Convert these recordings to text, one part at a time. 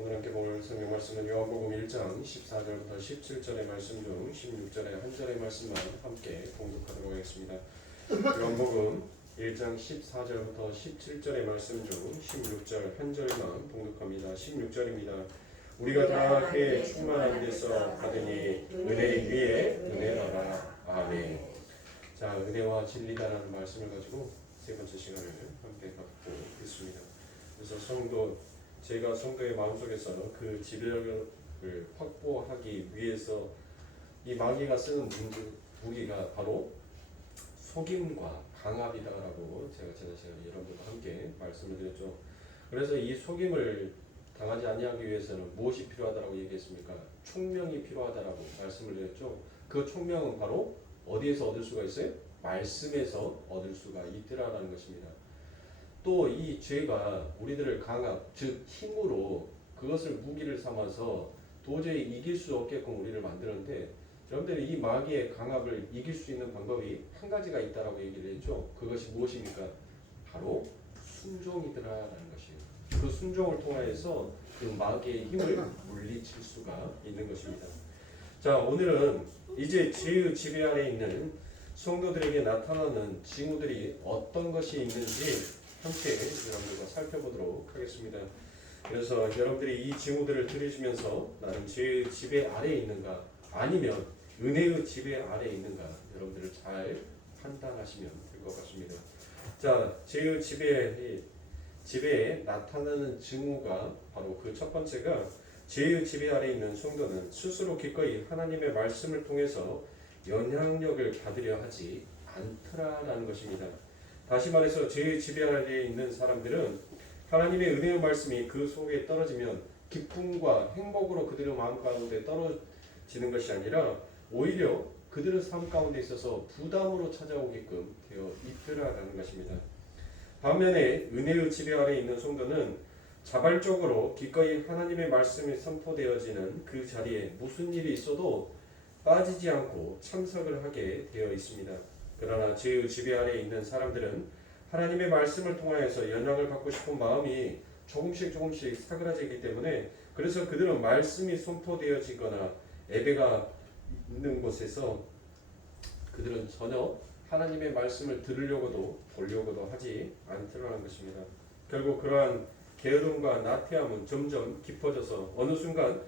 오늘 함께 볼 성경 말씀은 요한복음 1장 14절부터 17절의 말씀 중 16절의 한 절의 말씀만 함께 봉독하도록 하겠습니다. 요한복음 1장 14절부터 17절의 말씀 중 16절 한 절만 봉독합니다. 16절입니다. 우리가 다 그의 충만한 데서 받으니 은혜 위에 은혜라라. 아멘. 자, 은혜와 진리다라는 말씀을 가지고 세 번째 시간을 함께 갖고 있습니다. 그래서 제가 성도의 마음속에서 그 지배력을 확보하기 위해서 이 마귀가 쓰는 무기가 바로 속임과 강압이다라고 제가 지난 시간에 여러분들과 함께 말씀을 드렸죠. 그래서 이 속임을 당하지 아니하기 위해서는 무엇이 필요하다라고 얘기했습니까? 총명이 필요하다라고 말씀을 드렸죠. 그 총명은 바로 어디에서 얻을 수가 있어요? 말씀에서 얻을 수가 있더라라는 것입니다. 또 이 죄가 우리들을 강압, 즉 힘으로 그것을 무기를 삼아서 도저히 이길 수 없게끔 우리를 만드는데, 여러분들이 이 마귀의 강압을 이길 수 있는 방법이 한 가지가 있다라고 얘기를 했죠. 그것이 무엇입니까? 바로 순종이더라라는 것이에요. 그 순종을 통하여서 그 마귀의 힘을 물리칠 수가 있는 것입니다. 자, 오늘은 이제 죄의 지배 아래 있는 성도들에게 나타나는 징후들이 어떤 것이 있는지 함께 여러분들과 살펴보도록 하겠습니다. 그래서 여러분들이 이 징후들을 들으시면서 나는 죄의 지배 아래에 있는가 아니면 은혜의 지배 아래에 있는가 여러분들을 잘 판단하시면 될 것 같습니다. 자, 죄의 지배에 나타나는 징후가 바로 그 첫 번째가, 죄의 지배 아래에 있는 성도는 스스로 기꺼이 하나님의 말씀을 통해서 영향력을 받으려 하지 않더라라는 것입니다. 다시 말해서 죄의 지배 아래에 있는 사람들은 하나님의 은혜의 말씀이 그 속에 떨어지면 기쁨과 행복으로 그들의 마음 가운데 떨어지는 것이 아니라 오히려 그들의 삶 가운데 있어서 부담으로 찾아오게끔 되어 있더라라는 것입니다. 반면에 은혜의 지배 아래에 있는 성도는 자발적으로 기꺼이 하나님의 말씀이 선포되어지는 그 자리에 무슨 일이 있어도 빠지지 않고 참석을 하게 되어 있습니다. 그러나 죄의 지배 아래에 있는 사람들은 하나님의 말씀을 통하여서 영향을 받고 싶은 마음이 조금씩 사그라지기 때문에, 그래서 그들은 말씀이 선포되어지거나 예배가 있는 곳에서 그들은 전혀 하나님의 말씀을 들으려고도 보려고도 하지 않더라는 것입니다. 결국 그러한 게으름과 나태함은 점점 깊어져서 어느 순간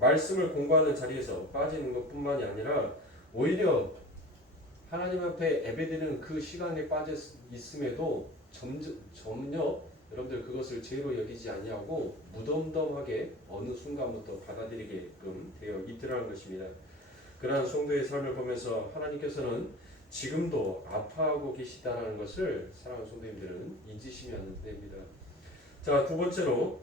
말씀을 공부하는 자리에서 빠지는 것뿐만이 아니라 오히려 하나님 앞에 예배드리는 그 시간에 빠져 있음에도 전혀 여러분들 그것을 죄로 여기지 아니하고 무덤덤하게 어느 순간부터 받아들이게끔 되어 있더라는 것입니다. 그러한 성도의 삶을 보면서 하나님께서는 지금도 아파하고 계시다라는 것을 사랑하는 성도님들은 잊으시면 안 됩니다. 자, 두 번째로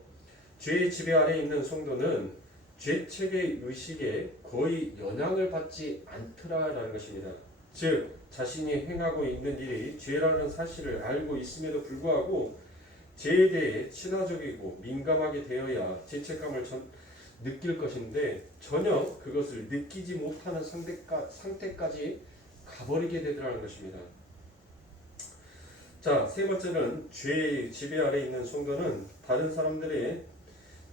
죄의 지배 아래에 있는 성도는 죄책의 의식에 거의 영향을 받지 않더라라는 것입니다. 즉 자신이 행하고 있는 일이 죄라는 사실을 알고 있음에도 불구하고 죄에 대해 친화적이고 민감하게 되어야 죄책감을 느낄 것인데 전혀 그것을 느끼지 못하는 상태까지 가버리게 되더라는 것입니다. 자, 세 번째는 죄의 지배 아래에 있는 성도는 다른 사람들의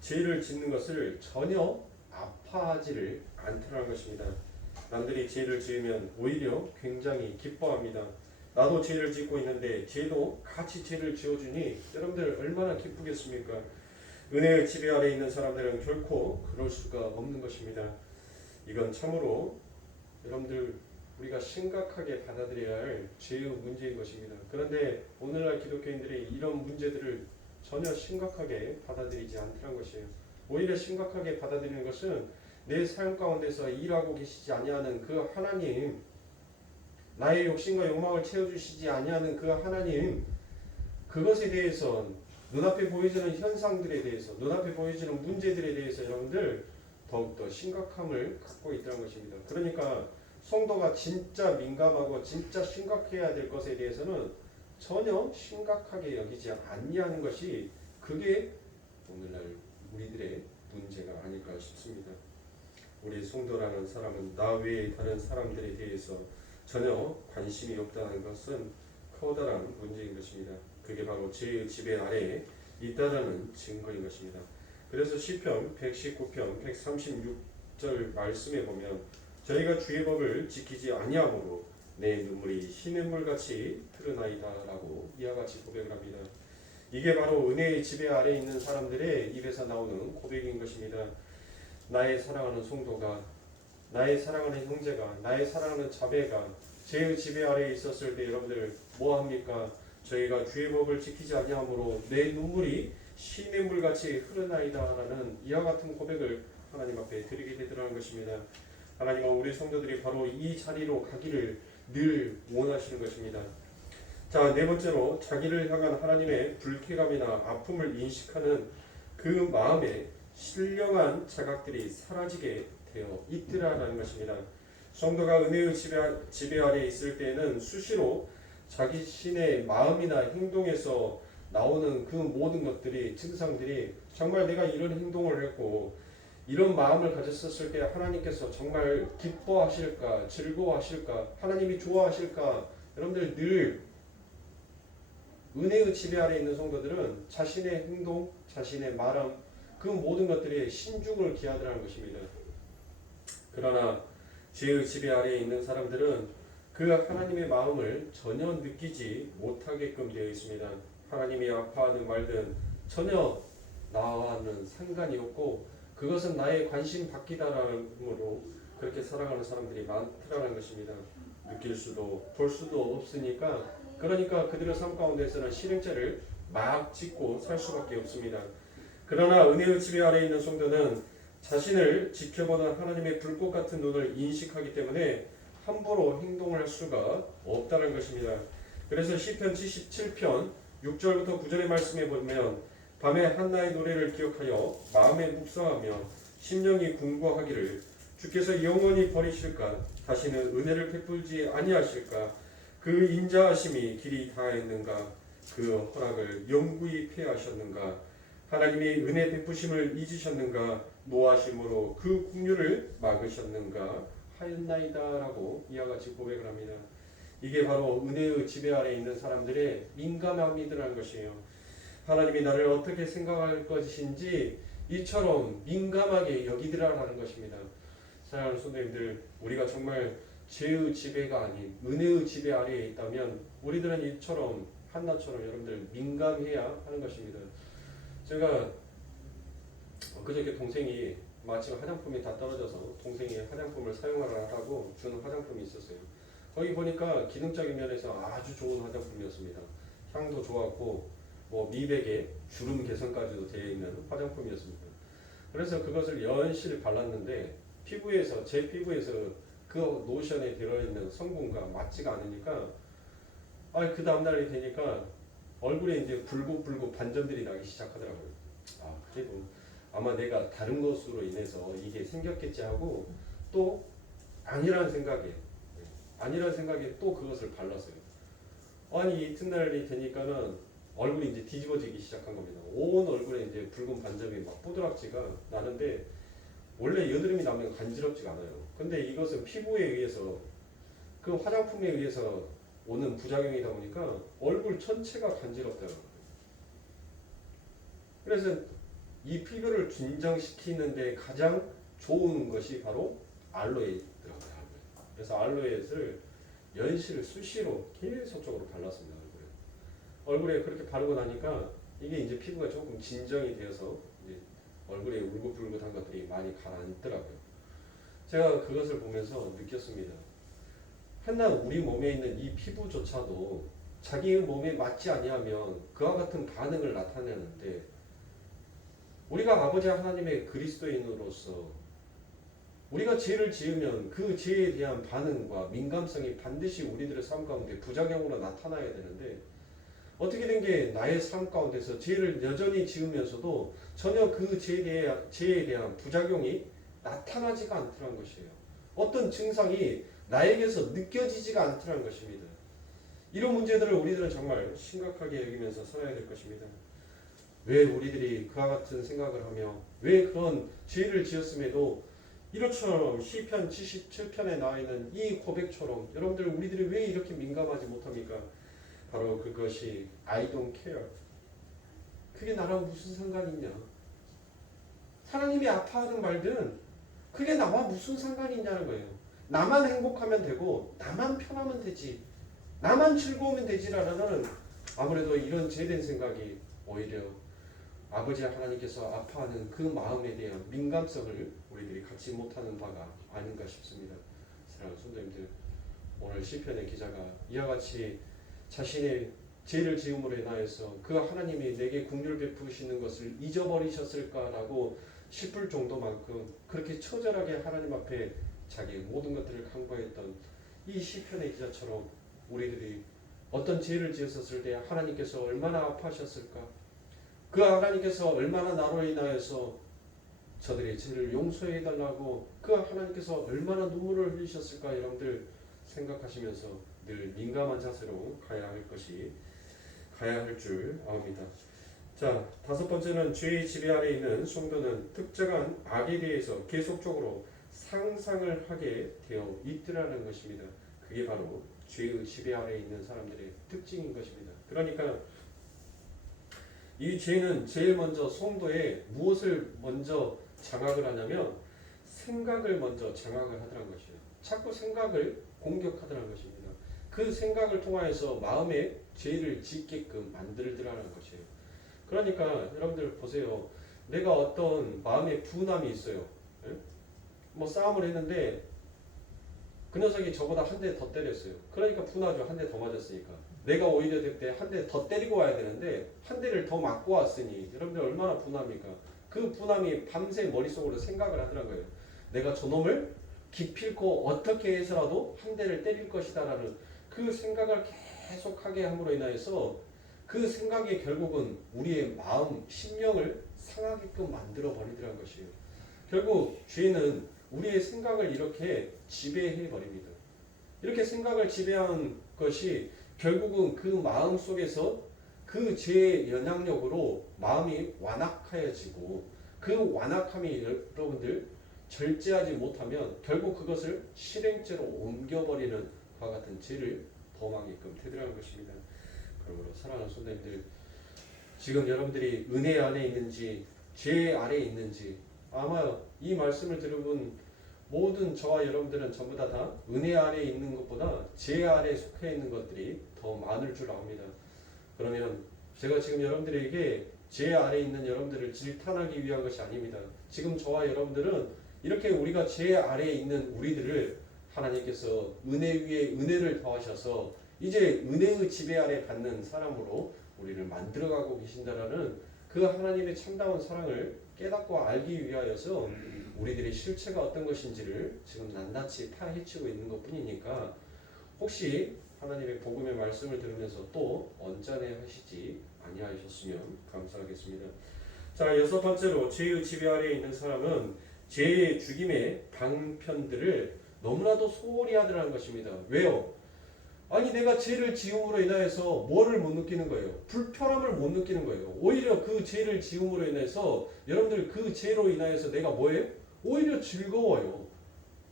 죄를 짓는 것을 전혀 아파하지를 않더라는 것입니다. 남들이 죄를 지으면 오히려 굉장히 기뻐합니다. 나도 죄를 짓고 있는데 쟤도 같이 죄를 지어주니 여러분들 얼마나 기쁘겠습니까? 은혜의 지배 아래에 있는 사람들은 결코 그럴 수가 없는 것입니다. 이건 참으로 여러분들 우리가 심각하게 받아들여야 할 죄의 문제인 것입니다. 그런데 오늘날 기독교인들이 이런 문제들을 전혀 심각하게 받아들이지 않더라는 것이에요. 오히려 심각하게 받아들이는 것은 내 삶 가운데서 일하고 계시지 아니하는 그 하나님, 나의 욕심과 욕망을 채워주시지 아니하는 그 하나님, 그것에 대해서 눈앞에 보여지는 현상들에 대해서, 눈앞에 보여지는 문제들에 대해서 여러분들 더욱더 심각함을 갖고 있다는 것입니다. 그러니까 성도가 진짜 민감하고 진짜 심각해야 될 것에 대해서는 전혀 심각하게 여기지 아니하는 것이, 그게 오늘날 우리들의 문제가 아닐까 싶습니다. 우리 성도라는 사람은 나 외에 다른 사람들에 대해서 전혀 관심이 없다는 것은 커다란 문제인 것입니다. 그게 바로 죄의 지배 아래에 있다라는 증거인 것입니다. 그래서 시편 119편 136절 말씀에 보면 저희가 주의 법을 지키지 아니하므로 내 눈물이 시냇물같이 흐르나이다라고 이와 같이 고백을 합니다. 이게 바로 은혜의 지배 아래에 있는 사람들의 입에서 나오는 고백인 것입니다. 나의 사랑하는 성도가, 나의 사랑하는 형제가, 나의 사랑하는 자매가 제 지배 아래에 있었을 때 여러분들 뭐합니까? 저희가 주의 법을 지키지 아니하므로 내 눈물이 시냇물같이 흐르나이다라는 이와 같은 고백을 하나님 앞에 드리게 되더라는 것입니다. 하나님은 우리 성도들이 바로 이 자리로 가기를 늘 원하시는 것입니다. 자, 네 번째로 자기를 향한 하나님의 불쾌감이나 아픔을 인식하는 그 마음에 신령한 자각들이 사라지게 되어 있더라라는 것입니다. 성도가 은혜의 지배 아래에 있을 때에는 수시로 자기 신의 마음이나 행동에서 나오는 그 모든 것들이 증상들이 정말 내가 이런 행동을 했고 이런 마음을 가졌었을 때 하나님께서 정말 기뻐하실까 즐거워하실까 하나님이 좋아하실까 여러분들 늘 은혜의 지배 아래에 있는 성도들은 자신의 행동 자신의 말함 그 모든 것들이 신중을 기하더라는 것입니다. 그러나 죄의 지배 아래에 있는 사람들은 그 하나님의 마음을 전혀 느끼지 못하게끔 되어 있습니다. 하나님이 아파하든 말든 전혀 나와는 상관이 없고 그것은 나의 관심 받기다라므로 그렇게 살아가는 사람들이 많더라는 것입니다. 느낄 수도 볼 수도 없으니까 그러니까 그들의 삶 가운데서는 실행죄를 막 짓고 살 수밖에 없습니다. 그러나 은혜의 지배 아래에 있는 성도는 자신을 지켜보는 하나님의 불꽃 같은 눈을 인식하기 때문에 함부로 행동을 할 수가 없다는 것입니다. 그래서 시편 77편 6절부터 9절의 말씀에 보면 밤에 한나의 노래를 기억하여 마음에 묵상하며 심령이 궁구하기를 주께서 영원히 버리실까 다시는 은혜를 베풀지 아니하실까 그 인자하심이 길이 다했는가 그 허락을 영구히 폐하셨는가 하나님이 은혜 베푸심을 잊으셨는가 노하심으로 그 국류를 막으셨는가 하였나이다라고 이와 같이 고백을 합니다. 이게 바로 은혜의 지배 아래에 있는 사람들의 민감함이라는 것이에요. 하나님이 나를 어떻게 생각할 것인지 이처럼 민감하게 여기더라라는 것입니다. 사랑하는 성도님들, 우리가 정말 죄의 지배가 아닌 은혜의 지배 아래에 있다면 우리들은 이처럼 한나처럼 여러분들 민감해야 하는 것입니다. 제가 그저께 동생이 마침 화장품이 다 떨어져서 동생이 화장품을 사용하라고 주는 화장품이 있었어요. 거기 보니까 기능적인 면에서 아주 좋은 화장품이었습니다. 향도 좋았고 뭐 미백에 주름 개선까지도 되어 있는 화장품이었습니다. 그래서 그것을 연실 발랐는데 피부에서 제 피부에서 그 노션에 들어있는 성분과 맞지가 않으니까 그 다음날이 되니까 얼굴에 이제 붉고 반점들이 나기 시작하더라고요. 그래도 아마 내가 다른 것으로 인해서 이게 생겼겠지 하고 또 아니라는 생각에 또 그것을 발랐어요. 아니 이튿날이 되니까는 얼굴이 이제 뒤집어지기 시작한 겁니다. 온 얼굴에 이제 붉은 반점이 막 뽀드락지가 나는데 원래 여드름이 나면 간지럽지가 않아요. 근데 이것은 피부에 의해서 그 화장품에 의해서 오는 부작용이다 보니까 얼굴 전체가 간지럽더라고요. 그래서 이 피부를 긴장시키는데 가장 좋은 것이 바로 알로에더라고요. 그래서 알로에를 연실 수시로 계속적으로 발랐습니다. 얼굴에 그렇게 바르고 나니까 이게 이제 피부가 조금 진정이 되어서 이제 얼굴에 울긋불긋한 것들이 많이 가라앉더라고요. 제가 그것을 보면서 느꼈습니다. 한낱 우리 몸에 있는 이 피부조차도 자기의 몸에 맞지 아니하면 그와 같은 반응을 나타내는데 우리가 아버지 하나님의 그리스도인으로서 우리가 죄를 지으면 그 죄에 대한 반응과 민감성이 반드시 우리들의 삶 가운데 부작용으로 나타나야 되는데 어떻게 된 게 나의 삶 가운데서 죄를 여전히 지으면서도 전혀 그 죄에 대한 부작용이 나타나지가 않더라는 것이에요. 어떤 증상이 나에게서 느껴지지가 않더라는 것입니다. 이런 문제들을 우리들은 정말 심각하게 여기면서 살아야 될 것입니다. 왜 우리들이 그와 같은 생각을 하며 왜 그런 죄를 지었음에도 이렇처럼 시편 77편에 나와 있는 이 고백처럼 여러분들 우리들이 왜 이렇게 민감하지 못합니까? 바로 그것이 I don't care. 그게 나랑 무슨 상관이 있냐? 하나님이 아파하는 말들은 그게 나와 무슨 상관이 있냐는 거예요. 나만 행복하면 되고 나만 편하면 되지, 나만 즐거우면 되지라는 아무래도 이런 죄된 생각이 오히려 아버지 하나님께서 아파하는 그 마음에 대한 민감성을 우리들이 갖지 못하는 바가 아닌가 싶습니다. 사랑하는 성도님들, 오늘 시편의 기자가 이와 같이 자신의 죄를 지음으로 인하여서 그 하나님이 내게 긍휼 베푸시는 것을 잊어버리셨을까라고 싶을 정도만큼 그렇게 처절하게 하나님 앞에 자기 모든 것들을 간구했던 이 시편의 기자처럼 우리들이 어떤 죄를 지었었을 때 하나님께서 얼마나 아파하셨을까, 그 하나님께서 얼마나 나로 인하여서 저들의 죄를 용서해 달라고 그 하나님께서 얼마나 눈물을 흘리셨을까, 여러분들 생각하시면서 늘 민감한 자세로 가야 할 줄 압니다. 자, 다섯 번째는 죄의 지배 아래 있는 성도는 특정한 악에 대해서 계속적으로 상상을 하게 되어 있더라는 것입니다. 그게 바로 죄의 지배 아래 있는 사람들의 특징인 것입니다. 그러니까 이 죄는 제일 먼저 성도의 무엇을 먼저 장악을 하냐면 생각을 먼저 장악을 하더라는 것이에요. 자꾸 생각을 공격하더라는 것입니다. 그 생각을 통하여서 마음에 죄를 짓게끔 만들더라는 것이에요. 그러니까 여러분들 보세요. 내가 어떤 마음의 분함이 있어요. 예? 뭐 싸움을 했는데 그 녀석이 저보다 한 대 더 때렸어요. 그러니까 분하죠. 한 대 더 맞았으니까. 내가 오히려 그때 한 대 더 때리고 와야 되는데 한 대를 더 맞고 왔으니 여러분들 얼마나 분합니까? 그 분함이 밤새 머릿속으로 생각을 하더라고요. 내가 저놈을 기필코 어떻게 해서라도 한 대를 때릴 것이다라는 그 생각을 계속하게 함으로 인하여서 그 생각이 결국은 우리의 마음, 심령을 상하게끔 만들어 버리더라는 것이에요. 결국 죄는 우리의 생각을 이렇게 지배해 버립니다. 이렇게 생각을 지배한 것이 결국은 그 마음 속에서 그 죄의 영향력으로 마음이 완악하여지고 그 완악함이 여러분들 절제하지 못하면 결국 그것을 실행죄로 옮겨버리는 그와 같은 죄를 범하게끔 되더라는 것입니다. 그러므로 사랑하는 성도님들, 지금 여러분들이 은혜 안에 있는지 죄 아래에 있는지 아마 이 말씀을 들은 모든 저와 여러분들은 전부 다 은혜 아래에 있는 것보다 죄 아래에 속해 있는 것들이 더 많을 줄 압니다. 그러면 제가 지금 여러분들에게 죄 아래에 있는 여러분들을 질탄하기 위한 것이 아닙니다. 지금 저와 여러분들은 이렇게 우리가 죄 아래에 있는 우리들을 하나님께서 은혜 위에 은혜를 더하셔서 이제 은혜의 지배 아래 받는 사람으로 우리를 만들어가고 계신다라는 그 하나님의 참다운 사랑을 깨닫고 알기 위하여서 우리들의 실체가 어떤 것인지를 지금 낱낱이 파헤치고 있는 것뿐이니까 혹시 하나님의 복음의 말씀을 들으면서 또 언짢아 하시지 아니하셨으면 감사하겠습니다. 자, 여섯 번째로 죄의 지배 아래에 있는 사람은 죄의 죽임의 방편들을 너무나도 소홀히 하더라는 것입니다. 왜요? 아니 내가 죄를 지음으로 인하여서 뭐를 못 느끼는 거예요? 불편함을 못 느끼는 거예요. 오히려 그 죄를 지음으로 인해서 여러분들 그 죄로 인하여서 내가 뭐예요? 오히려 즐거워요.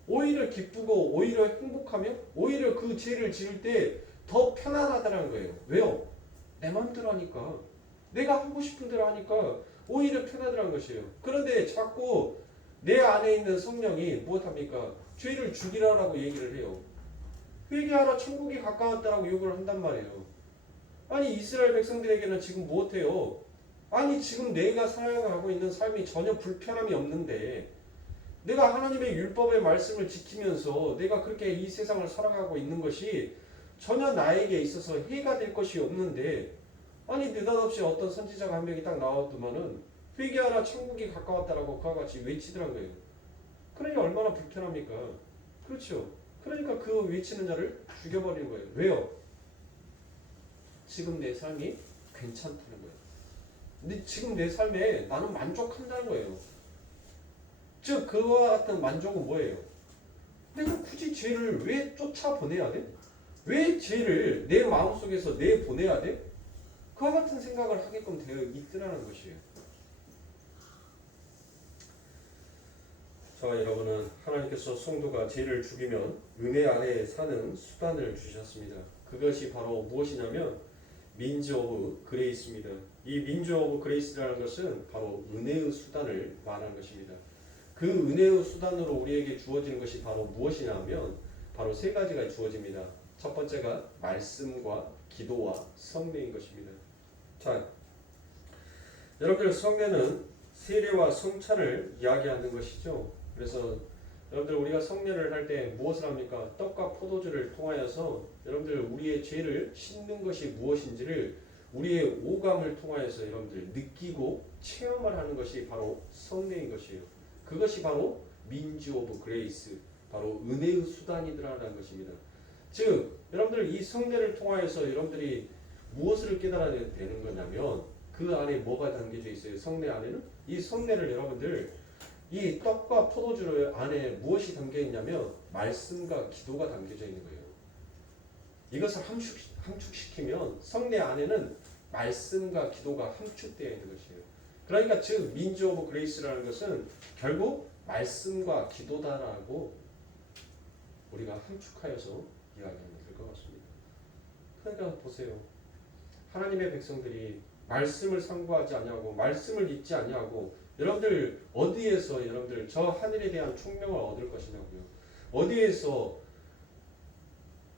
오히려 기쁘고 오히려 행복하며 오히려 그 죄를 지을 때 더 편안하다는 거예요. 왜요? 내 마음대로 하니까, 내가 하고 싶은 대로 하니까 오히려 편하다는 것이에요. 그런데 자꾸 내 안에 있는 성령이 무엇합니까? 죄를 죽이라라고 얘기를 해요. 회개하라 천국이 가까웠다라고 욕을 한단 말이에요. 아니 이스라엘 백성들에게는 지금 무엇해요? 아니 지금 내가 살아가고 있는 삶이 전혀 불편함이 없는데 내가 하나님의 율법의 말씀을 지키면서 내가 그렇게 이 세상을 살아가고 있는 것이 전혀 나에게 있어서 해가 될 것이 없는데 아니 느닷없이 어떤 선지자가 한 명이 딱 나왔더만은 회개하라 천국이 가까웠다라고 그와 같이 외치더란 거예요. 그러니 얼마나 불편합니까? 그렇죠. 그러니까 그 외치는 자를 죽여버리는 거예요. 왜요? 지금 내 삶이 괜찮다는 거예요. 근데 지금 내 삶에 나는 만족한다는 거예요. 즉 그와 같은 만족은 뭐예요? 내가 굳이 죄를 왜 쫓아보내야 돼? 왜 죄를 내 마음속에서 내보내야 돼? 그와 같은 생각을 하게끔 되어 있더라는 것이에요. 저와 여러분은 하나님께서 성도가 죄를 죽이면 은혜 아래에 사는 수단을 주셨습니다. 그것이 바로 무엇이냐면 민즈 오브 그레이스입니다. 이 민즈 오브 그레이스라는 것은 바로 은혜의 수단을 말하는 것입니다. 그 은혜의 수단으로 우리에게 주어지는 것이 바로 무엇이냐면 바로 세 가지가 주어집니다. 첫 번째가 말씀과 기도와 성례인 것입니다. 자, 여러분들 성례는 세례와 성찬을 이야기하는 것이죠. 그래서 여러분들 우리가 성례를 할 때 무엇을 합니까? 떡과 포도주를 통하여서 여러분들 우리의 죄를 씻는 것이 무엇인지를 우리의 오감을 통하여서 여러분들 느끼고 체험을 하는 것이 바로 성례인 것이에요. 그것이 바로 민즈 오브 그레이스, 바로 은혜의 수단이더라라는 것입니다. 즉 여러분들 이 성례를 통하여서 여러분들이 무엇을 깨달아야 되는 거냐면 그 안에 뭐가 담겨져 있어요? 성례 안에는 이 성례를 여러분들 이 떡과 포도주 안에 무엇이 담겨 있냐면 말씀과 기도가 담겨져 있는 거예요. 이것을 함축시키면 성례 안에는 말씀과 기도가 함축되어 있는 것이에요. 그러니까 즉 민즈 오브 그레이스라는 것은 결국 말씀과 기도다라고 우리가 함축하여서 이야기하면 될 것 같습니다. 그러니까 보세요. 하나님의 백성들이 말씀을 상고하지 아니하고 말씀을 잊지 아니하고 여러분들 어디에서 여러분들 저 하늘에 대한 총명을 얻을 것이냐고요. 어디에서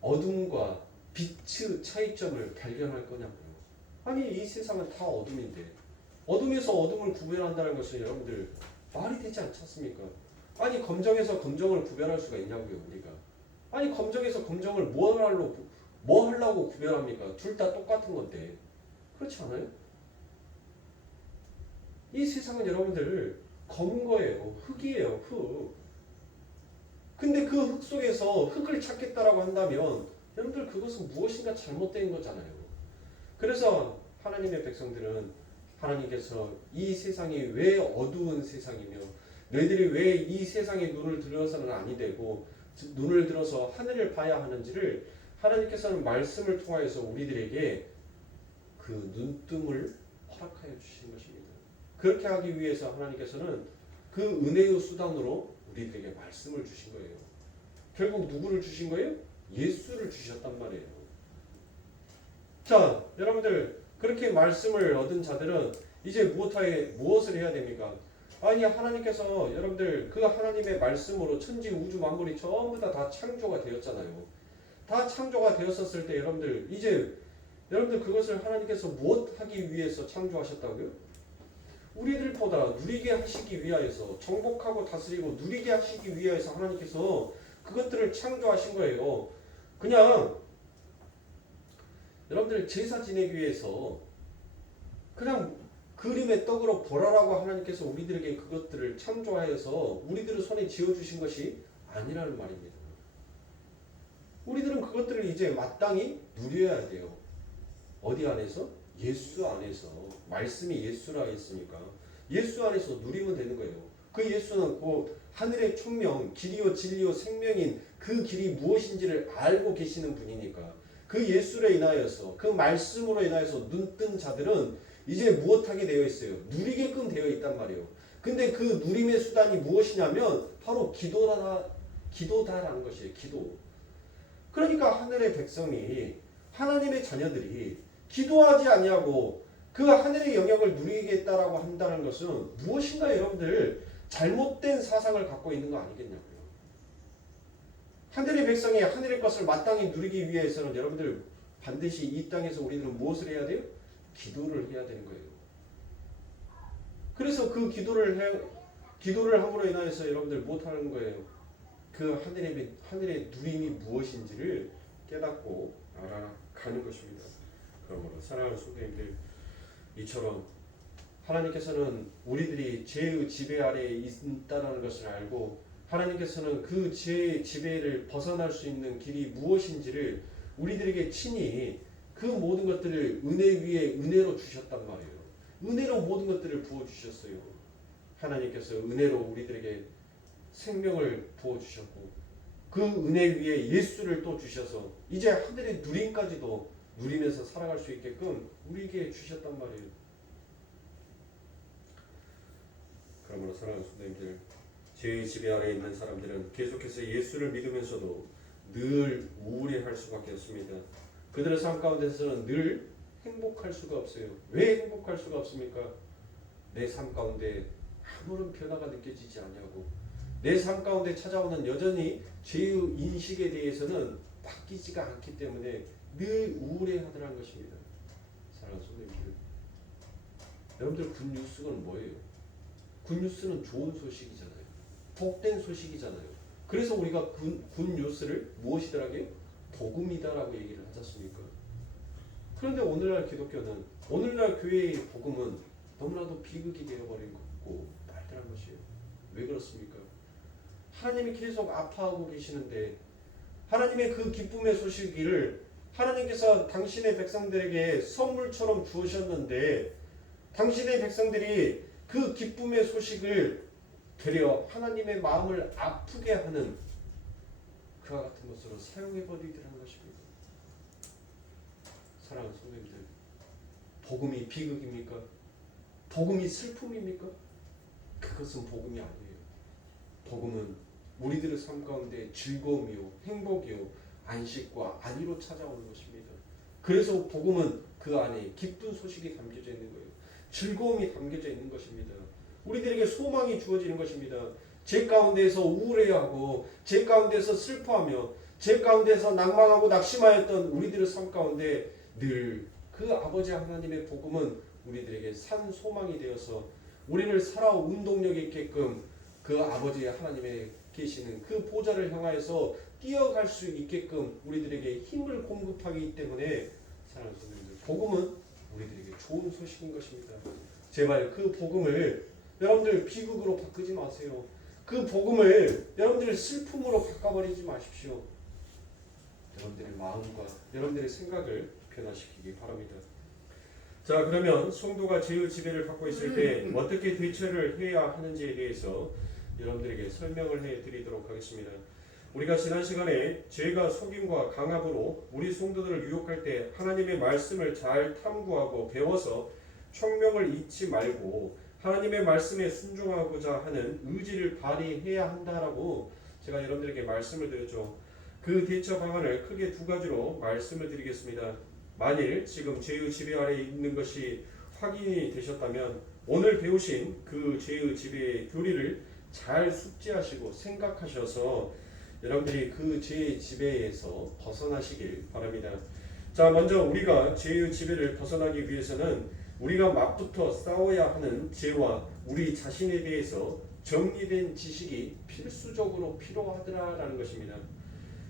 어둠과 빛의 차이점을 발견할 거냐고요. 아니 이 세상은 다 어둠인데 어둠에서 어둠을 구별한다는 것은 여러분들 말이 되지 않지 않습니까? 아니 검정에서 검정을 구별할 수가 있냐고요 우리가. 아니 검정에서 검정을 뭐 하려고 구별합니까? 둘 다 똑같은 건데 그렇지 않아요? 이 세상은 여러분들 검은 거예요. 흙이에요. 흙. 근데 그 흙 속에서 흙을 찾겠다라고 한다면 여러분들 그것은 무엇인가 잘못된 거잖아요. 그래서 하나님의 백성들은 하나님께서 이 세상이 왜 어두운 세상이며 너희들이 왜 이 세상에 눈을 들어서는 아니 되고 눈을 들어서 하늘을 봐야 하는지를 하나님께서는 말씀을 통하여서 우리들에게 그 눈뜸을 허락하여 주신 것입니다. 그렇게 하기 위해서 하나님께서는 그 은혜의 수단으로 우리들에게 말씀을 주신 거예요. 결국 누구를 주신 거예요? 예수를 주셨단 말이에요. 자, 여러분들 그렇게 말씀을 얻은 자들은 이제 무엇을 해야 됩니까? 아니 하나님께서 여러분들 그 하나님의 말씀으로 천지 우주 만물이 전부 다 창조가 되었잖아요. 다 창조가 되었었을 때 여러분들 이제 여러분들 그것을 하나님께서 무엇 하기 위해서 창조하셨다고요? 우리들보다 누리게 하시기 위하여서 정복하고 다스리고 누리게 하시기 위하여서 하나님께서 그것들을 창조하신 거예요. 그냥 여러분들 제사 지내기 위해서 그냥 그림의 떡으로 보라라고 하나님께서 우리들에게 그것들을 창조하여서 우리들의 손에 지어주신 것이 아니라는 말입니다. 우리들은 그것들을 이제 마땅히 누려야 돼요. 어디 안에서? 예수 안에서. 말씀이 예수라 했으니까 예수 안에서 누리면 되는 거예요. 그 예수는 곧 하늘의 총명, 길이요 진리요 생명인 그 길이 무엇인지를 알고 계시는 분이니까 그 예수로 인하여서 그 말씀으로 인하여서 눈뜬 자들은 이제 무엇하게 되어 있어요? 누리게끔 되어 있단 말이에요. 근데 그 누림의 수단이 무엇이냐면 바로 기도다라는 것이에요. 기도. 그러니까 하늘의 백성이 하나님의 자녀들이 기도하지 아니하고 그 하늘의 영역을 누리겠다라고 한다는 것은 무엇인가 여러분들 잘못된 사상을 갖고 있는 거 아니겠냐고요. 하늘의 백성이 하늘의 것을 마땅히 누리기 위해서는 여러분들 반드시 이 땅에서 우리들은 무엇을 해야 돼요? 기도를 해야 되는 거예요. 그래서 그 기도를 함으로 인하여서 여러분들 못하는 거예요. 그 하늘의 누림이 무엇인지를 깨닫고 알아가는 것입니다. 그러므로 사랑하는 성도님들, 이처럼 하나님께서는 우리들이 죄의 지배 아래에 있다는 것을 알고 하나님께서는 그 죄의 지배를 벗어날 수 있는 길이 무엇인지를 우리들에게 친히 그 모든 것들을 은혜 위에 은혜로 주셨단 말이에요. 은혜로 모든 것들을 부어주셨어요. 하나님께서 은혜로 우리들에게 생명을 부어주셨고 그 은혜 위에 예수를 또 주셔서 이제 하늘의 누림까지도 누리면서 살아갈 수 있게끔 우리에게 주셨단 말이에요. 그러므로 사랑하는 성도님들, 죄의 지배 아래에 있는 사람들은 계속해서 예수를 믿으면서도 늘 우울해할 수밖에 없습니다. 그들의 삶 가운데서는 늘 행복할 수가 없어요. 왜 행복할 수가 없습니까? 내 삶 가운데 아무런 변화가 느껴지지 않냐고. 내 삶 가운데 찾아오는 여전히 죄의 인식에 대해서는 바뀌지가 않기 때문에 늘 우울해하더라는 것입니다. 사랑하는 성도님들, 여러분들 굿뉴스는 뭐예요? 굿뉴스는 좋은 소식이잖아요. 복된 소식이잖아요. 그래서 우리가 굿뉴스를 무엇이더라고요? 복음이다라고 얘기를 하지 않습니까? 그런데 오늘날 기독교는, 오늘날 교회의 복음은 너무나도 비극이 되어버린 거고 말들한 것이에요. 왜 그렇습니까? 하나님이 계속 아파하고 계시는데 하나님의 그 기쁨의 소식을 하나님께서 당신의 백성들에게 선물처럼 주셨는데 당신의 백성들이 그 기쁨의 소식을 되려 하나님의 마음을 아프게 하는 그와 같은 것으로 사용해버리더라는 것입니다. 사랑하는 성도님들, 복음이 비극입니까? 복음이 슬픔입니까? 그것은 복음이 아니에요. 복음은 우리들의 삶 가운데 즐거움이요, 행복이요, 안식과 안위로 찾아오는 것입니다. 그래서 복음은 그 안에 기쁜 소식이 담겨져 있는 거예요. 즐거움이 담겨져 있는 것입니다. 우리들에게 소망이 주어지는 것입니다. 죄 가운데서 우울해하고 죄 가운데서 슬퍼하며 죄 가운데서 낭망하고 낙심하였던 우리들의 삶 가운데 늘 그 아버지 하나님의 복음은 우리들에게 산 소망이 되어서 우리를 살아온 운동력이 있게끔 그 아버지 하나님의 계시는 그 보좌를 향하여서 뛰어갈 수 있게끔 우리들에게 힘을 공급하기 때문에 사랑하는 성도님들, 복음은 우리들에게 좋은 소식인 것입니다. 제발 그 복음을 여러분들 비극으로 바꾸지 마세요. 그 복음을 여러분들 슬픔으로 바꿔버리지 마십시오. 여러분들의 마음과 여러분들의 생각을 변화시키기 바랍니다. 자, 그러면 성도가 죄의 지배를 받고 있을 때 어떻게 대처를 해야 하는지에 대해서 여러분들에게 설명을 해드리도록 하겠습니다. 우리가 지난 시간에 죄가 속임과 강압으로 우리 성도들을 유혹할 때 하나님의 말씀을 잘 탐구하고 배워서 총명을 잊지 말고 하나님의 말씀에 순종하고자 하는 의지를 발휘해야 한다라고 제가 여러분들에게 말씀을 드렸죠. 그 대처 방안을 크게 두 가지로 말씀을 드리겠습니다. 만일 지금 죄의 지배 아래 있는 것이 확인이 되셨다면 오늘 배우신 그 죄의 지배의 교리를 잘 숙지하시고 생각하셔서 여러분들이 그 죄의 지배에서 벗어나시길 바랍니다. 자, 먼저 우리가 죄의 지배를 벗어나기 위해서는 우리가 맛부터 싸워야 하는 죄와 우리 자신에 대해서 정리된 지식이 필수적으로 필요하더라라는 것입니다.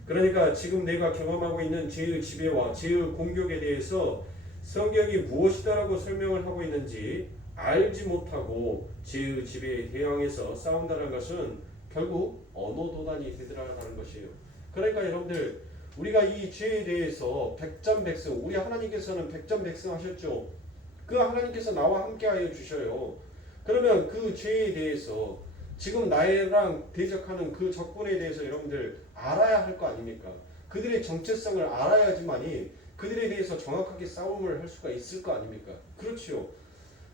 그러니까 지금 내가 경험하고 있는 죄의 지배와 죄의 공격에 대해서 성경이 무엇이다라고 설명을 하고 있는지 알지 못하고 죄의 지배에 대항해서 싸운다는 것은 결국 언어도단이 되더라라는 것이에요. 그러니까 여러분들, 우리가 이 죄에 대해서 백전백승, 우리 하나님께서는 백전백승 하셨죠. 그 하나님께서 나와 함께하여 주셔요. 그러면 그 죄에 대해서 지금 나랑 대적하는 그 적군에 대해서 여러분들 알아야 할 거 아닙니까? 그들의 정체성을 알아야지만이 그들에 대해서 정확하게 싸움을 할 수가 있을 거 아닙니까? 그렇지요.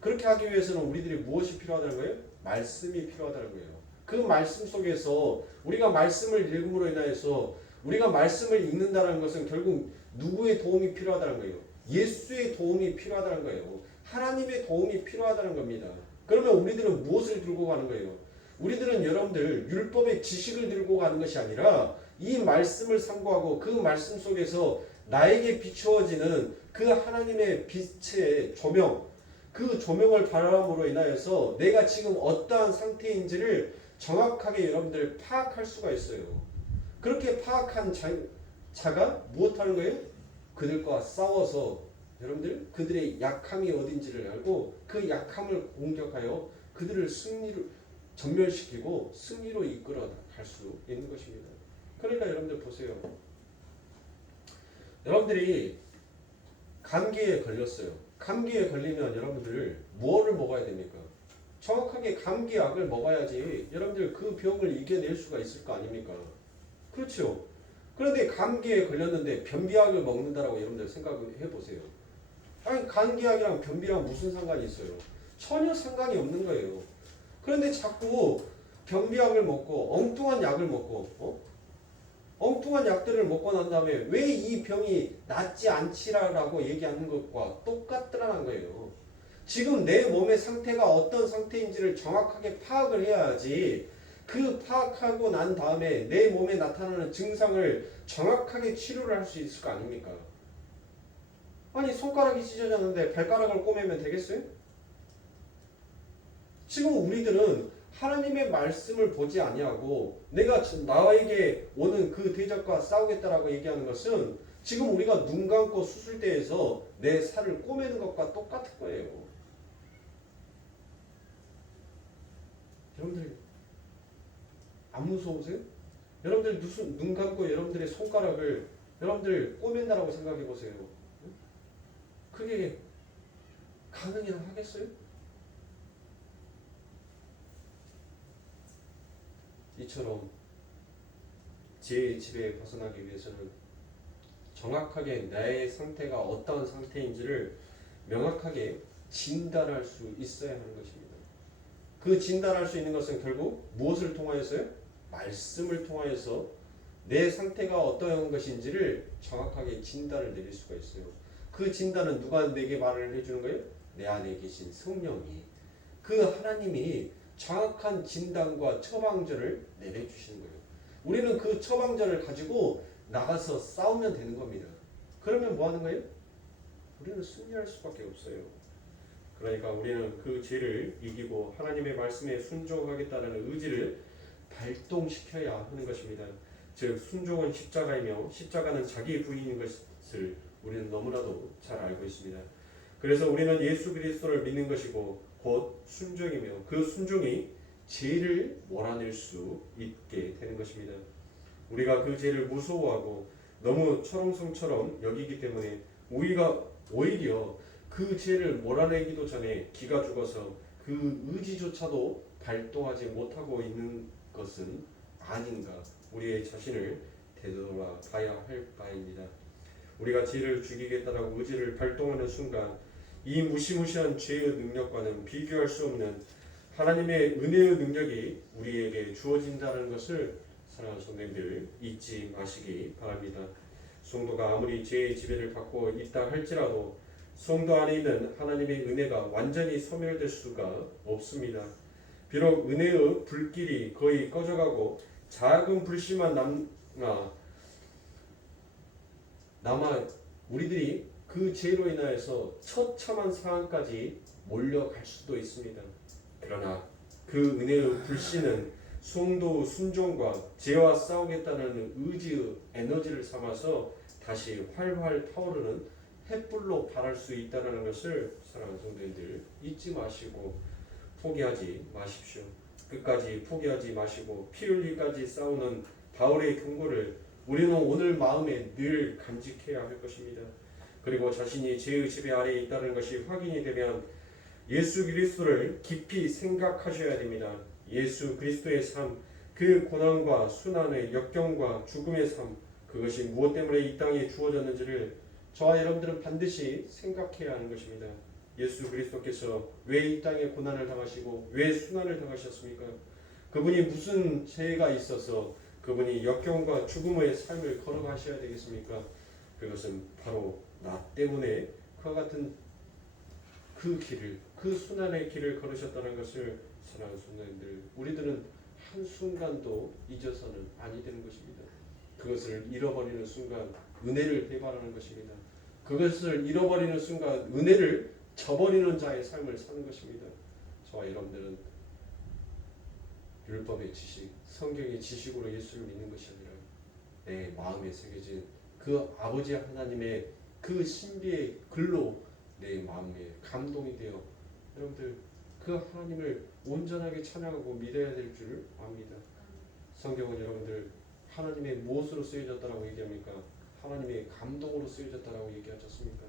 그렇게 하기 위해서는 우리들이 무엇이 필요하다는 거예요? 말씀이 필요하다는 거예요. 그 말씀 속에서 우리가 말씀을 읽음으로 인하여서 우리가 말씀을 읽는다는 것은 결국 누구의 도움이 필요하다는 거예요? 예수의 도움이 필요하다는 거예요. 하나님의 도움이 필요하다는 겁니다. 그러면 우리들은 무엇을 들고 가는 거예요? 우리들은 여러분들 율법의 지식을 들고 가는 것이 아니라 이 말씀을 상고하고 그 말씀 속에서 나에게 비추어지는 그 하나님의 빛의 조명, 그 조명을 바람으로 인하여서 내가 지금 어떠한 상태인지를 정확하게 여러분들 파악할 수가 있어요. 그렇게 파악한 자가 무엇하는 거예요? 그들과 싸워서 여러분들 그들의 약함이 어딘지를 알고 그 약함을 공격하여 그들을 승리로 전멸시키고 승리로 이끌어 갈 수 있는 것입니다. 그러니까 여러분들 보세요. 여러분들이 감기에 걸렸어요. 감기에 걸리면 여러분들 무엇을 먹어야 됩니까? 정확하게 감기약을 먹어야지 여러분들 그 병을 이겨낼 수가 있을 거 아닙니까? 그렇죠. 그런데 감기에 걸렸는데 변비약을 먹는다라고 여러분들 생각해 보세요. 아니, 감기약이랑 변비랑 무슨 상관이 있어요? 전혀 상관이 없는 거예요. 그런데 자꾸 변비약을 먹고 엉뚱한 약을 먹고 엉뚱한 약들을 먹고 난 다음에 왜 이 병이 낫지 않지라고 얘기하는 것과 똑같더라는 거예요. 지금 내 몸의 상태가 어떤 상태인지를 정확하게 파악을 해야지 그 파악하고 난 다음에 내 몸에 나타나는 증상을 정확하게 치료를 할 수 있을 거 아닙니까? 아니 손가락이 찢어졌는데 발가락을 꼬매면 되겠어요? 지금 우리들은 하나님의 말씀을 보지 아니하고 내가 나에게 오는 그 대적과 싸우겠다라고 얘기하는 것은 지금 우리가 눈 감고 수술대에서 내 살을 꼬매는 것과 똑같은 거예요. 여러분들 안 무서우세요? 여러분들 눈 감고 여러분들의 손가락을 여러분들 꼬맨다라고 생각해 보세요. 그게 가능이나 하겠어요? 이처럼 제 집에 벗어나기 위해서는 정확하게 나의 상태가 어떤 상태인지를 명확하게 진단할 수 있어야 하는 것입니다. 그 진단할 수 있는 것은 결국 무엇을 통하여서요? 말씀을 통하여서 내 상태가 어떠한 것인지를 정확하게 진단을 내릴 수가 있어요. 그 진단은 누가 내게 말을 해주는 거예요? 내 안에 계신 성령이. 그 하나님이 정확한 진단과 처방전을 내려주시는 거예요. 우리는 그 처방전을 가지고 나가서 싸우면 되는 겁니다. 그러면 뭐 하는 거예요? 우리는 승리할 수밖에 없어요. 그러니까 우리는 그 죄를 이기고 하나님의 말씀에 순종하겠다는 의지를 발동시켜야 하는 것입니다. 즉 순종은 십자가이며 십자가는 자기 부인인 것을 우리는 너무나도 잘 알고 있습니다. 그래서 우리는 예수 그리스도를 믿는 것이고 곧 순종이며 그 순종이 죄를 몰아낼 수 있게 되는 것입니다. 우리가 그 죄를 무서워하고 너무 철옹성처럼 여기기 때문에 우리가 오히려 그 죄를 몰아내기도 전에 기가 죽어서 그 의지조차도 발동하지 못하고 있는 것은 아닌가 우리의 자신을 되돌아봐야 할 바입니다. 우리가 죄를 죽이겠다라고 의지를 발동하는 순간 이 무시무시한 죄의 능력과는 비교할 수 없는 하나님의 은혜의 능력이 우리에게 주어진다는 것을 사랑하는 성도님들 잊지 마시기 바랍니다. 성도가 아무리 죄의 지배를 받고 있다 할지라도 성도 안에 있는 하나님의 은혜가 완전히 소멸될 수가 없습니다. 비록 은혜의 불길이 거의 꺼져가고 작은 불씨만 남아 우리들이 그 죄로 인하여서 처참한 상황까지 몰려갈 수도 있습니다. 그러나 그 은혜의 불씨는 성도의 순종과 죄와 싸우겠다는 의지의 에너지를 삼아서 다시 활활 타오르는 햇불로 발할 수 있다는 것을 사랑하는 성도님들 잊지 마시고 포기하지 마십시오. 끝까지 포기하지 마시고 피 흘리기까지 싸우는 바울의 경고를 우리는 오늘 마음에 늘 간직해야 할 것입니다. 그리고 자신이 죄의 지배 아래에 있다는 것이 확인이 되면 예수 그리스도를 깊이 생각하셔야 됩니다. 예수 그리스도의 삶, 그 고난과 순환의 역경과 죽음의 삶, 그것이 무엇 때문에 이 땅에 주어졌는지를 저와 여러분들은 반드시 생각해야 하는 것입니다. 예수 그리스도께서 왜 이 땅에 고난을 당하시고 왜 순환을 당하셨습니까? 그분이 무슨 죄가 있어서 그분이 역경과 죽음의 삶을 걸어가셔야 되겠습니까? 그것은 바로 나 때문에 그와 같은 그 길을, 그 순환의 길을 걸으셨다는 것을 사랑하는 성도님들, 우리들은 한순간도 잊어서는 아니 되는 것입니다. 그것을 잃어버리는 순간 은혜를 배반하는 것입니다. 그것을 잃어버리는 순간 은혜를 저버리는 자의 삶을 사는 것입니다. 저와 여러분들은 율법의 지식, 성경의 지식으로 예수를 믿는 것이 아니라 내 마음에 새겨진 그 아버지 하나님의 그 신비의 글로 내 마음에 감동이 되어 여러분들 그 하나님을 온전하게 찬양하고 믿어야 될 줄 압니다. 성경은 여러분들 하나님의 무엇으로 쓰여졌다라고 얘기합니까? 하나님의 감동으로 쓰여졌다라고 얘기하지 않습니까?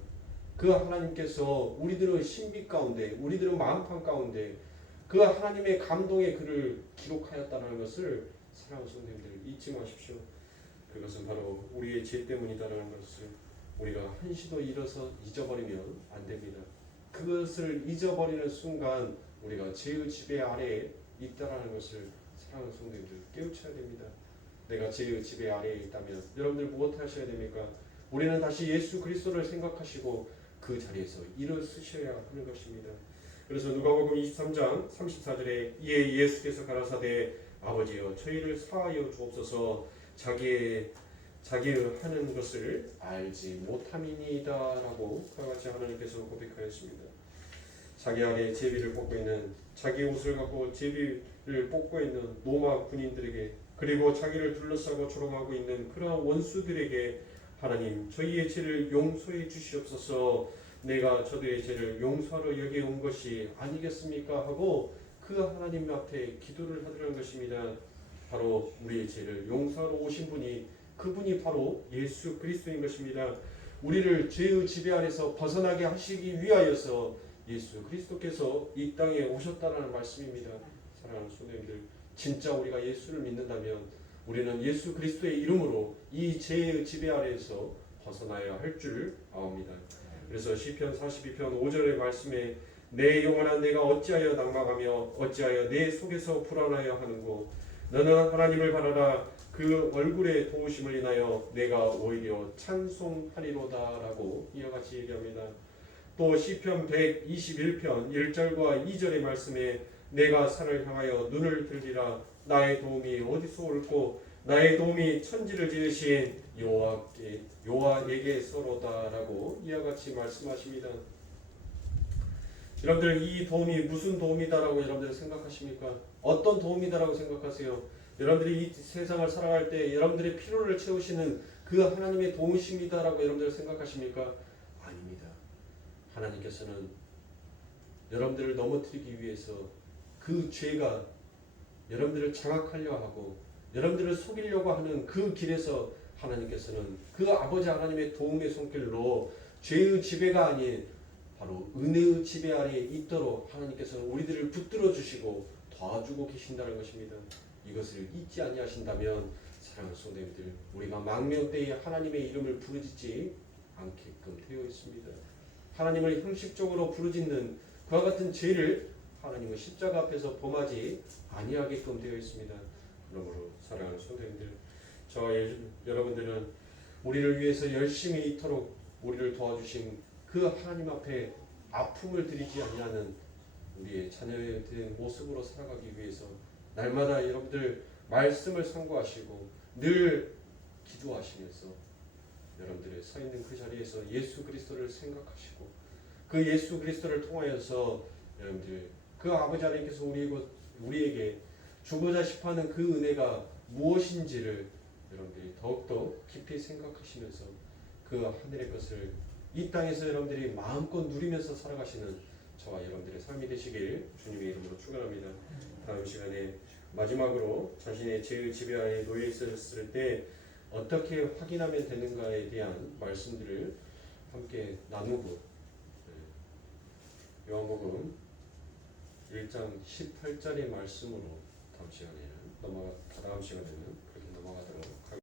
그 하나님께서 우리들의 신비 가운데, 우리들의 마음판 가운데 그 하나님의 감동의 글을 기록하였다는 것을 사랑하는 성도님들 잊지 마십시오. 그것은 바로 우리의 죄 때문이다라는 것을 우리가 한시도 잊어버리면 안 됩니다. 그것을 잊어버리는 순간 우리가 죄의 지배 아래에 있다라는 것을 사랑하는 성도님들 깨우쳐야 됩니다. 내가 죄의 지배 아래에 있다면 여러분들 무엇 하셔야 됩니까? 우리는 다시 예수 그리스도를 생각하시고 그 자리에서 일어서셔야 하는 것입니다. 그래서 누가복음 23장 34절에 이에 예수께서 가라사대 아버지여 저희를 사하여 주옵소서 자기의 하는 것을 알지 못함이니이다라고 그와 같이 하나님께서 고백하였습니다. 자기 아래 제비를 뽑고 있는 자기 옷을 갖고 제비를 뽑고 있는 로마 군인들에게 그리고 자기를 둘러싸고 조롱하고 있는 그러한 원수들에게 하나님 저희의 죄를 용서해 주시옵소서 내가 저들의 죄를 용서하러 여기 온 것이 아니겠습니까? 하고 그 하나님 앞에 기도를 하더라는 것입니다. 바로 우리의 죄를 용서하러 오신 분이 그분이 바로 예수 그리스도인 것입니다. 우리를 죄의 지배 아래서 벗어나게 하시기 위하여서 예수 그리스도께서 이 땅에 오셨다는 말씀입니다. 사랑하는 성도님들, 진짜 우리가 예수를 믿는다면 우리는 예수 그리스도의 이름으로 이 죄의 지배 아래에서 벗어나야 할 줄 아옵니다. 그래서 시편 42편 5절의 말씀에 내 영혼아 내가 어찌하여 낙망하며 어찌하여 내 속에서 불안하여 하는고 너는 하나님을 바라라 그 얼굴의 도우심을 인하여 내가 오히려 찬송하리로다라고 이와 같이 얘기합니다. 또 시편 121편 1절과 2절의 말씀에 내가 산을 향하여 눈을 들리라 나의 도움이 어디서 올꼬 나의 도움이 천지를 지으신 여호와에게서로다라고 이와 같이 말씀하십니다. 여러분들 이 도움이 무슨 도움이다라고 여러분들 생각하십니까? 어떤 도움이다라고 생각하세요? 여러분들이 이 세상을 살아갈 때 여러분들의 필요를 채우시는 그 하나님의 도우심이다라고 여러분들 생각하십니까? 아닙니다. 하나님께서는 여러분들을 넘어뜨리기 위해서 그 죄가 여러분들을 장악하려 하고 여러분들을 속이려고 하는 그 길에서 하나님께서는 그 아버지 하나님의 도움의 손길로 죄의 지배가 아닌 바로 은혜의 지배 아래에 있도록 하나님께서는 우리들을 붙들어 주시고 도와주고 계신다는 것입니다. 이것을 잊지 아니하신다면 사랑하는 성도님들 우리가 망명 때에 하나님의 이름을 부르짖지 않게끔 되어 있습니다. 하나님을 형식적으로 부르짖는 그와 같은 죄를 하나님은 십자가 앞에서 범하지 아니하게끔 되어 있습니다. 그러므로 사랑하는 성도님들 저와 여러분들은 우리를 위해서 열심히 이토록 우리를 도와주신 그 하나님 앞에 아픔을 드리지 아니하는 우리의 자녀의 모습으로 살아가기 위해서 날마다 여러분들 말씀을 상고하시고 늘 기도하시면서 여러분들의 서 있는 그 자리에서 예수 그리스도를 생각하시고 그 예수 그리스도를 통하여서 여러분들 그 아버지 하나님께서 우리에게 주고자 싶어하는 그 은혜가 무엇인지를 여러분들이 더욱더 깊이 생각하시면서 그 하늘의 것을 이 땅에서 여러분들이 마음껏 누리면서 살아가시는 저와 여러분들의 삶이 되시길 주님의 이름으로 축원합니다. 다음 시간에 마지막으로 자신의 죄의 지배하에 놓여 있었을 때 어떻게 확인하면 되는가에 대한 말씀들을 함께 나누고 요한복음 1장 18절의 말씀으로 다음 시간에는 그렇게 넘어가도록 하겠습니다.